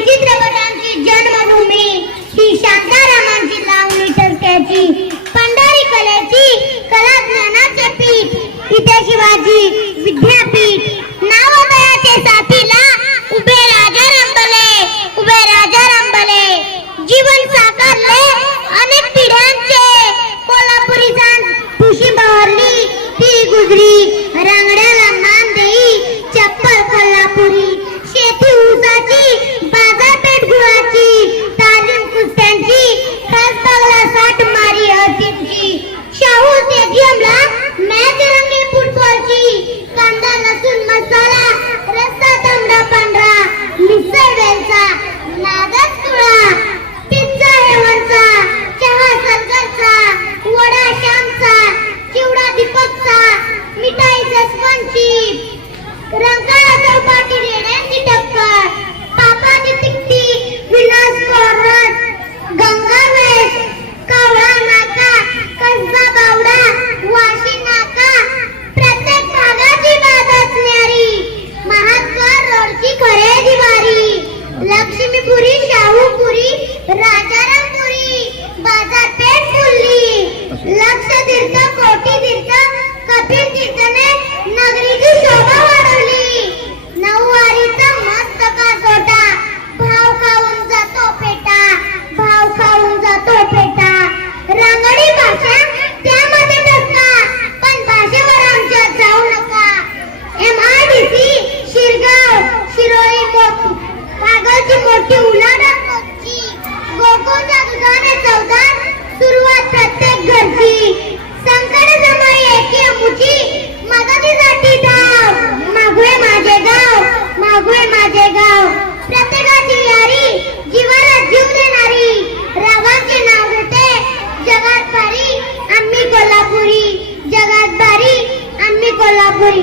चित्रपटांची जन्मभूमी ती शांतारामांची लावणी टक्क्याची पंढारी कलेची कला ज्ञानाचे पीठ इथे शिवाजी विद्यापीठ नाव मागूय माझे गाव. प्रत्येकाची यारी जीवनात जीव देणारी. रावांचे नाव घेते जगात भारी आम्ही कोल्हापुरी. जगात भारी आम्ही कोल्हापुरी.